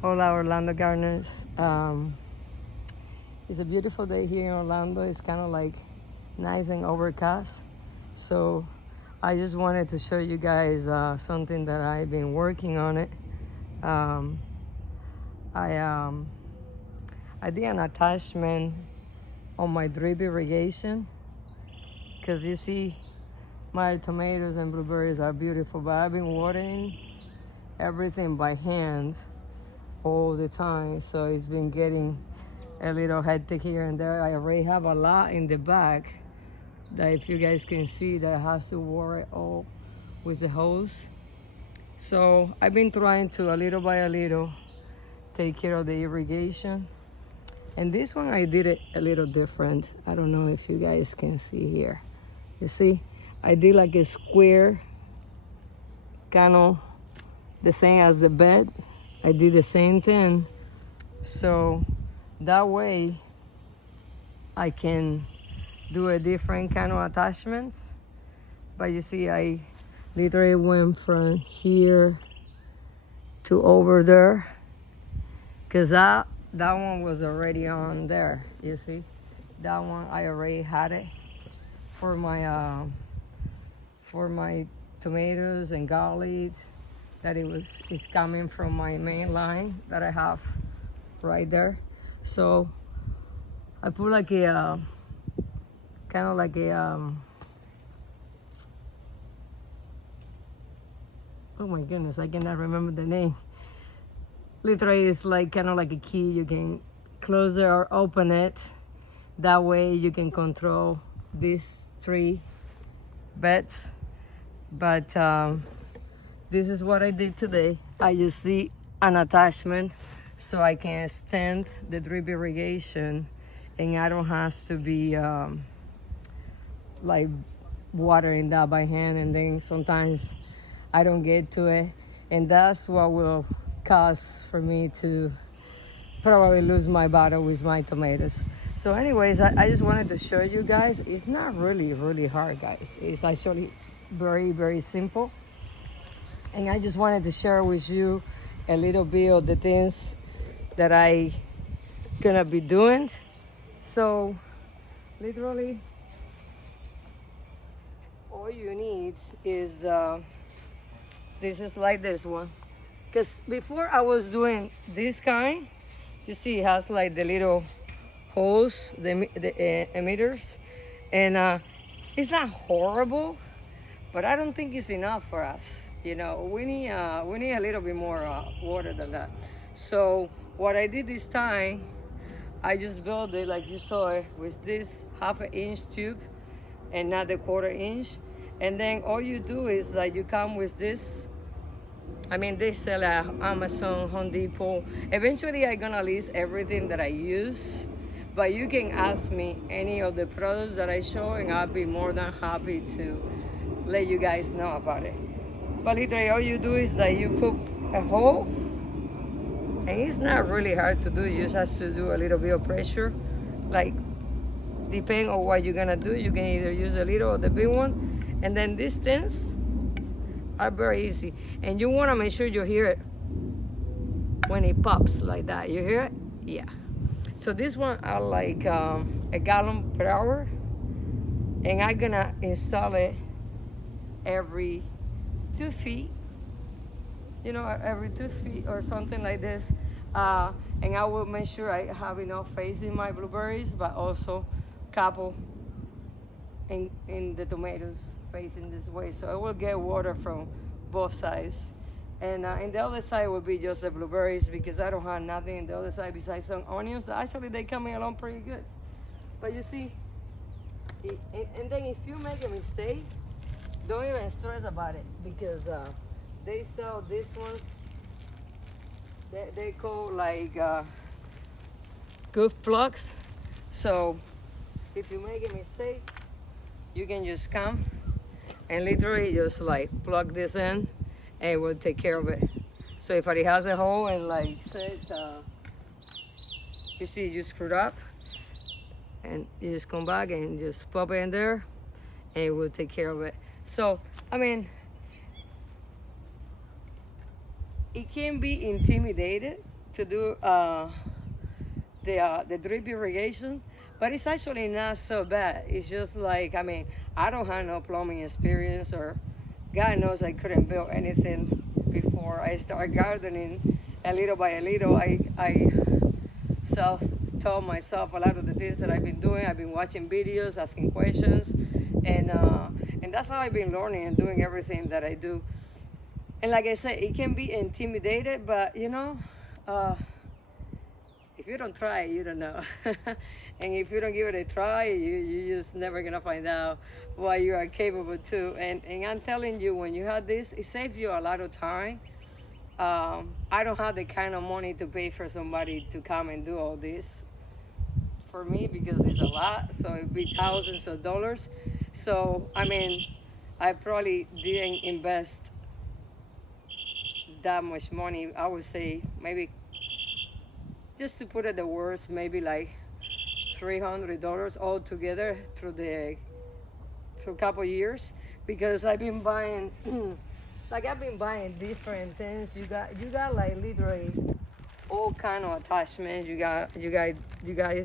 Hola, Orlando gardeners. It's a beautiful day here in Orlando. It's kind of like nice and overcast. So I just wanted to show you guys something that I've been working on it. Um, I I did an attachment on my drip irrigation because you see my tomatoes and blueberries are beautiful, but I've been watering everything by hand all the time, so it's been getting a little hectic here and there. I already have a lot in the back that if you guys can see that has to water it all with the hose. So I've been trying to, a little by a little, take care of the irrigation. And this one I did it a little different. I don't know if you guys can see here. You see, I did like a square, kind of the same as the bed. I did the same thing. So that way I can do a different kind of attachments. But you see, I literally went from here to over there because that one was already on there. You see, that one I already had it for my tomatoes and garlics. That it's coming from my main line that I have right there. So I put like a kind of like a oh my goodness, I cannot remember the name. Literally, it's like kind of like a key. You can close it or open it. That way you can control these 3 beds. But this is what I did today. I just did an attachment so I can extend the drip irrigation and I don't have to be like watering that by hand, and then sometimes I don't get to it, and that's what will cause for me to probably lose my battle with my tomatoes. So anyways, I just wanted to show you guys. It's not really hard, guys. It's actually very simple, and I just wanted to share with you a little bit of the things that I gonna be doing. So literally all you need is this is like this one, because before I was doing this kind, you see it has like the little hose, the emitters, and it's not horrible, but I don't think it's enough for us. You know, we need a little bit more water than that. So what I did this time, I just built it like you saw it with this 1/2 inch tube and not the 1/4 inch. And then all you do is like you come with this. I mean, they sell at Amazon, Home Depot. Eventually I'm gonna list everything that I use, but you can ask me any of the products that I show and I'll be more than happy to let you guys know about it. But literally all you do is that you put a hole, and it's not really hard to do. You just have to do a little bit of pressure. Like, depending on what you're gonna do, you can either use a little or the big one. And then these things are very easy. And you wanna make sure you hear it when it pops like that. You hear it? Yeah. So this one are like a gallon per hour. And I'm gonna install it every 2 feet. You know, every 2 feet or something like this. And I will make sure I have enough facing my blueberries, but also couple in the tomatoes facing this way. So I will get water from both sides. And in the other side will be just the blueberries, because I don't have nothing in the other side besides some onions. Actually, they coming along pretty good. But you see, and then if you make a mistake, don't even stress about it, because they sell these ones. They call like good plugs. So if you make a mistake, you can just come and literally just like plug this in and it will take care of it. So if it has a hole and like said, you see, you screwed up and you just come back and just pop it in there and it will take care of it. So, I mean, it can be intimidated to do the drip irrigation, but it's actually not so bad. It's just like, I mean, I don't have no plumbing experience, or God knows I couldn't build anything before I started gardening. A little by a little, I self-taught myself a lot of the things that I've been doing. I've been watching videos, asking questions, and that's how I've been learning and doing everything that I do. And like I said, it can be intimidated, but if you don't try, you don't know. And if you don't give it a try, you just never gonna find out what you are capable to. And I'm telling you, when you have this, it saves you a lot of time. I don't have the kind of money to pay for somebody to come and do all this for me, because it's a lot. So it'd be thousands of dollars. So I mean, I probably didn't invest that much money. I would say maybe, just to put it the worst, maybe like $300 altogether through a couple years, because I've been buying I've been buying different things. You got like literally all kind of attachments. You guys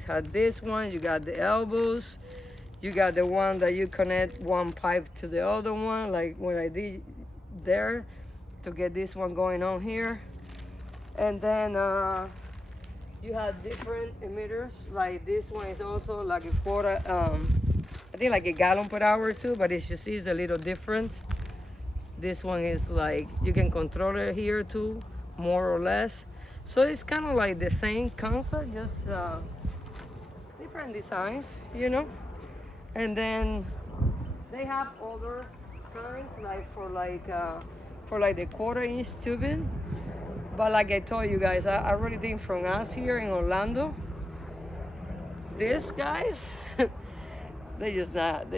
have this one. You got the elbows. You got the one that you connect one pipe to the other one, like what I did there, to get this one going on here. And then you have different emitters. Like this one is also like a quarter, I think like a gallon per hour too, but it's just a little different. This one is like, you can control it here too, more or less. So it's kind of like the same concept, just different designs, And then they have other kinds, like for the quarter-inch tubing. But like I told you guys, I really think from us here in Orlando, these guys, they just not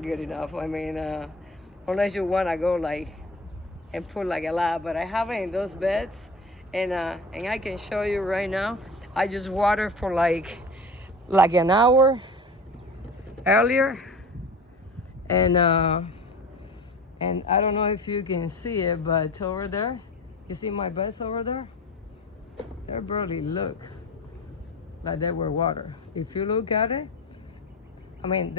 good enough. I mean, unless you wanna go like and put like a lot. But I have it in those beds, and I can show you right now. I just water for like an hour earlier, and I don't know if you can see it, but it's over there. You see my beds over there? They barely look like they were water. If you look at it, I mean,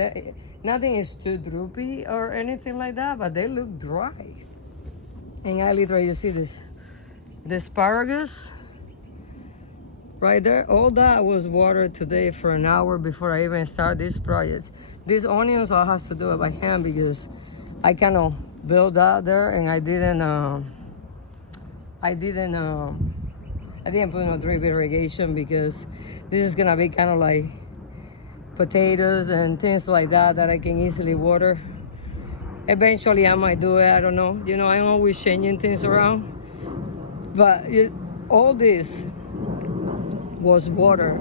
nothing is too droopy or anything like that, but they look dry. And I literally, you see the asparagus right there? All that was watered today for an hour before I even start this project. These onions, I have to do it by hand because I kind of built that there, and I didn't put no drip irrigation, because this is gonna be kind of like potatoes and things like that I can easily water. Eventually I might do it, I don't know. I'm always changing things around. But all this was water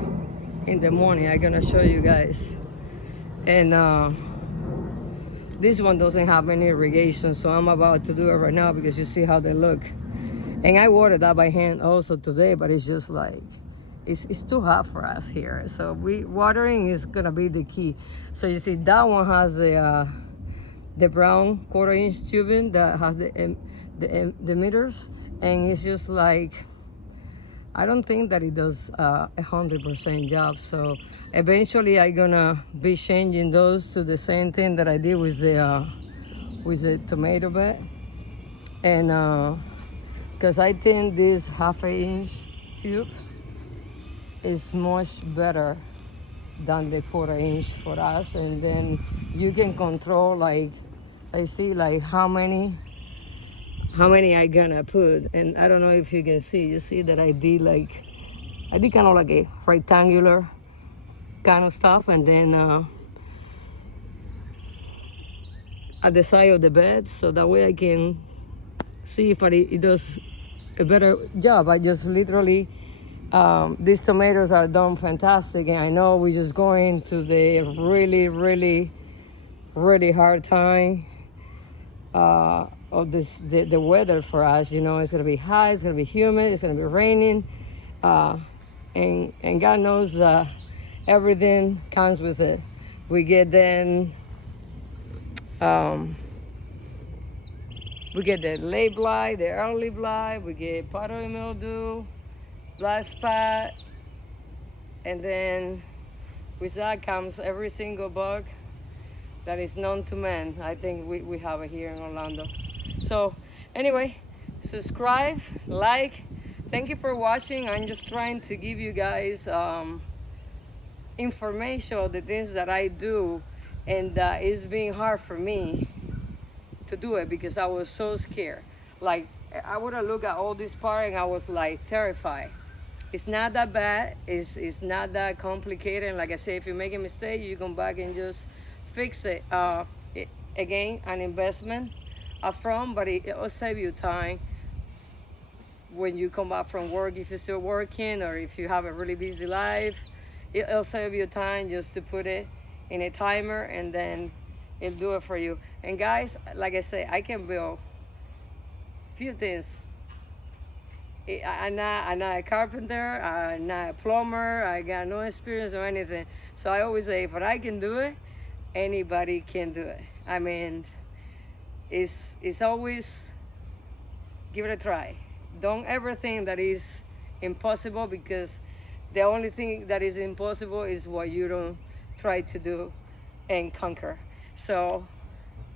in the morning. I'm gonna show you guys. And this one doesn't have any irrigation, so I'm about to do it right now because you see how they look. And I watered that by hand also today, but it's just like, it's too hot for us here. So watering is gonna be the key. So you see that one has the brown quarter-inch tubing that has the emitters, and it's just like, I don't think that it does 100% job. So eventually I'm gonna be changing those to the same thing that I did with the tomato bed, and because I think this half-inch tube is much better than the quarter-inch for us. And then you can control, like, I see like how many I gonna put. And I don't know if you can see, you see that I did kind of like a rectangular kind of stuff, and then at the side of the bed, so that way I can see if it does a better job. I just literally, these tomatoes are done fantastic, and I know we're just going to the really, really, really hard time of the weather for us. It's gonna be hot, it's gonna be humid, it's gonna be raining, and God knows that everything comes with it. We get then we get the late blight, the early blight, we get powdery mildew, blast pad, and then with that comes every single bug that is known to man. I think we have it here in Orlando. So anyway, subscribe, like. Thank you for watching. I'm just trying to give you guys information of the things that I do, and it's been hard for me to do it because I was so scared. Like, I would have looked at all this part and I was like terrified. It's not that bad. It's not that complicated. And like I say, if you make a mistake, you come back and just fix it. Again, an investment upfront, but it will save you time when you come back from work, if you're still working or if you have a really busy life. It'll save you time just to put it in a timer, and then it'll do it for you. And guys, like I say, I can build few things. I'm not a carpenter, I'm not a plumber, I got no experience or anything. So I always say, if I can do it, anybody can do it. I mean, it's always give it a try. Don't ever think that is impossible, because the only thing that is impossible is what you don't try to do and conquer. So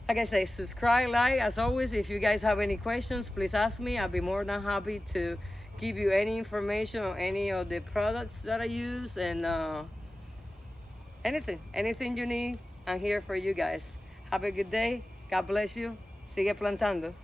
like I say, subscribe, like. As always, if you guys have any questions, please ask me. I'll be more than happy to give you any information on any of the products that I use, and anything you need, I'm here for you guys. Have a good day. God bless you. Sigue plantando.